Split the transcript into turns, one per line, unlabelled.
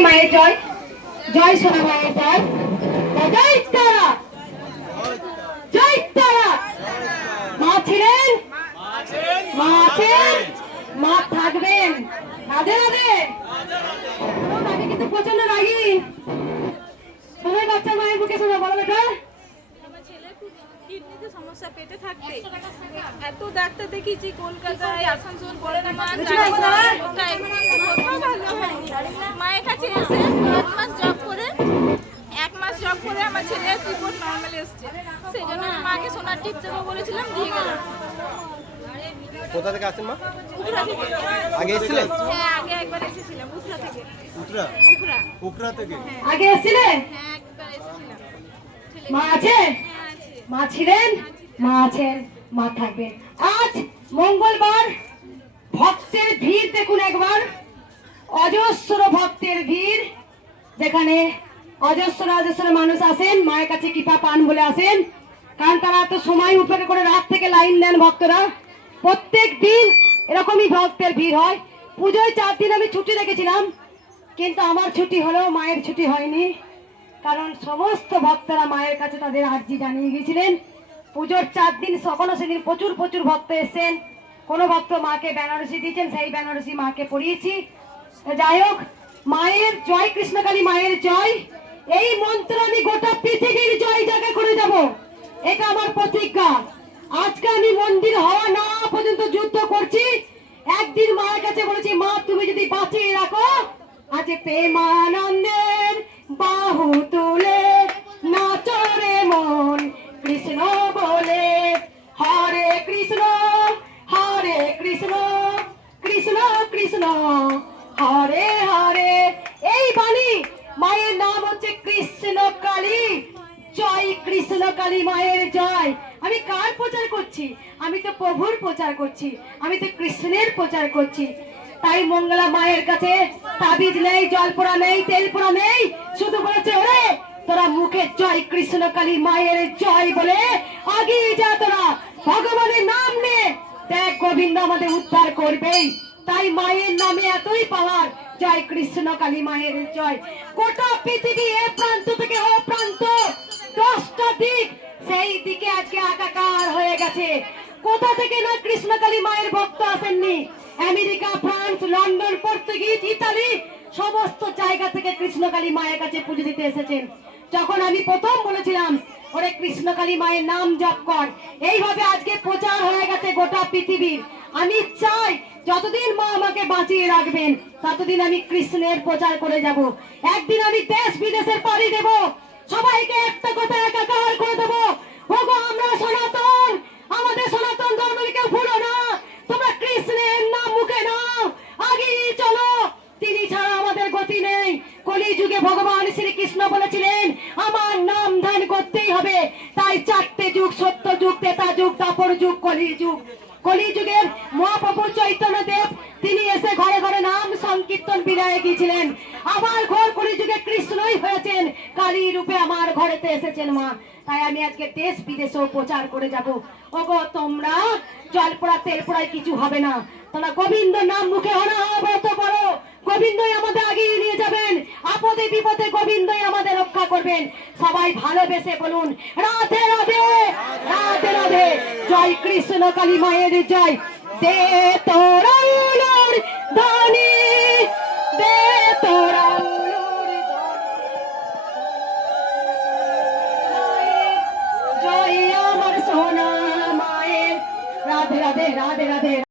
সোনামাই মায়ের জয়। জয় সোনা মায়ের জয়। জয় তারা। জয় তারা। মা ছিলেন? মা আছেন? মা থাকবেন। রাধে রাধে। আমি কিন্তু প্রচণ্ড রাগি। শোনো বাচ্চা মায়ের মুখে শোনো, বলো বেটা।
সমস্যা, পেটে থাকতে এত ডাক্তার দেখিয়েছি কলকাতায় আসানসোল
পারছ না?
মায়ের কাছে এসে এক মাস জব করে এক মাস জব করে আমার ছেলের রিপোর্ট নর্মাল এসছে। সেই জন্য মাকে সোনার টিপ দেবো বলেছিলাম দিয়ে গেলাম
কোথা থেকে আসেন মা?
উখরা থেকে।
আগে এসেছিলেন?
হ্যাঁ আগে একবার এসেছিলাম উখরা থেকে।
উত্তরা?
উখরা
উকরা থেকে?
আগে এসেছিলে
হ্যাঁ একবার এসেছিলাম।
মা আছে
হ্যাঁ আছে।
মা ছিলেন? মা আছেন। মা থাকবেন আজ মঙ্গলবার, ভক্তের ভিড় দেখুন একবার। অজস্র ভক্তের ভিড়, যেখানে অজস্র অজস্র মানুষ আসেন, মায়ের কাছে কৃপা পান বলে আসেন। কারণ তারা এত সময় উপরে করে রাত থেকে লাইন দেন ভক্তরা। প্রত্যেক দিন এরকমই ভক্তের ভিড় হয়। পুজোয় চার দিন আমি ছুটি রেখেছিলাম কিন্তু আমার ছুটি হলেও মায়ের ছুটি হয়নি। কারণ সমস্ত ভক্তরা মায়ের কাছে তাদের আর্জি জানিয়ে গিয়েছিলেন। পুজোর চার দিন সকলও সেদিন প্রচুর প্রচুর ভক্ত এসেছেন। কোনো ভক্ত মাকে বেনারসি দিয়েছেন, সেই বেনারসি মাকে পড়িয়েছি যাই হোক, মায়ের জয়, কৃষ্ণকালী মায়ের জয়। এই মন্ত্র আমি গোটা পৃথিবীর জয় জায়গা করে যাব, এটা আমার প্রতিজ্ঞা। আজকে আমি মন্দির হওয়া না পর্যন্ত যুদ্ধ করছি। একদিন মায়ের কাছে বলেছি, মা, তুমি যদি বাঁচিয়ে রাখো, আজ প্রেমানন্দের বাহু তুলে হরে হরে। এই বাণী, মায়ের নাম হচ্ছে কৃষ্ণ কালী। জয় কৃষ্ণ কালী মায়ের জয়। আমি কার প্রচার করছি? আমি তো প্রভুর প্রচার করছি। আমি তো কৃষ্ণের প্রচার করছি। তাই মঙ্গলা মায়ের কাছে তাবিজ নেই, জল পোড়া নেই, তেল পোড়া নেই। শুধু বলেছে, ওরে, তোরা মুখে জয় কৃষ্ণ কালী মায়ের জয় বলে আগিয়ে যা তোরা। ভগবানের নাম নে দেখ, গোবিন্দ আমাদের উদ্ধার করবেই। তাই মায়ের নামে এতই পাওয়ার। জয় কৃষ্ণ কালী মায়ের জয়। গোটা পৃথিবী এ প্রান্ত থেকে ও প্রান্ত, দশটা দিক, সেই দিকে আজকে একাকার হয়ে গেছে। কোথা থেকে না কৃষ্ণকালী মায়ের ভক্ত আসেননি? আমেরিকা, ফ্রান্স, লন্ডন, পর্তুগিজ, ইতালি, সমস্ত জায়গা থেকে কৃষ্ণকালী মায়ের কাছে পুজো দিতে এসেছেন। যখন আমি প্রথম বলেছিলাম, ওরে কৃষ্ণকালী মায়ের নাম জপ কর। এইভাবে আজকে প্রচার হয়ে গেছে গোটা পৃথিবীর। আমি চাই যতদিন মা আমাকে বাঁচিয়ে রাখবেন, ততদিন আমি কৃষ্ণের প্রচার করে যাব। একদিন আমি দেশ বিদেশের পাড়ি দেব। সবাইকে একটা কথা একাকার করে দেবো। ওগো, আমরা সনাতন। আমাদের সনাতন ধর্মকে কেউ ভুলো না। তোমরা কৃষ্ণের নাম মুখে নাও। আগে চলো। তিনি ছাড়া আমাদের গতি নেই। কলি যুগে ভগবান শ্রীকৃষ্ণ বলেছিলেন, আমার নাম ধ্যান করতেই হবে। তাই চারটে যুগ, সত্য যুগ, তেতা যুগ তাপর যুগ কলি যুগ কলি যুগের মহাপ্রভু চৈতন্য দেব তিনি এসে ঘরে ঘরে নাম সংকীর্তন বিদায় গিয়েছিলেন আবার ঘর কলিযুগে কৃষ্ণই হয়েছেন, কালী রূপে আমার ঘরেতে এসেছেন মা। তাই আমি আজকে দেশ বিদেশেও প্রচার করে যাব। ওগো, তোমরা জল পোড়া তেল কিছু হবে না। তোমরা গোবিন্দ নাম মুখে অনাহত বলো গোবিন্দই আমাদের আগিয়ে নিয়ে যাবেন। আপদে বিপদে গোবিন্দই আমাদের রক্ষা করবেন। সবাই ভালোবেসে বলুন, রাধে রাধে রাধে রাধে। জয় কৃষ্ণ কালী মায়ের জয়। দে তোরা উলুর দে তোরা রাধে রাধে রাধে রাধে।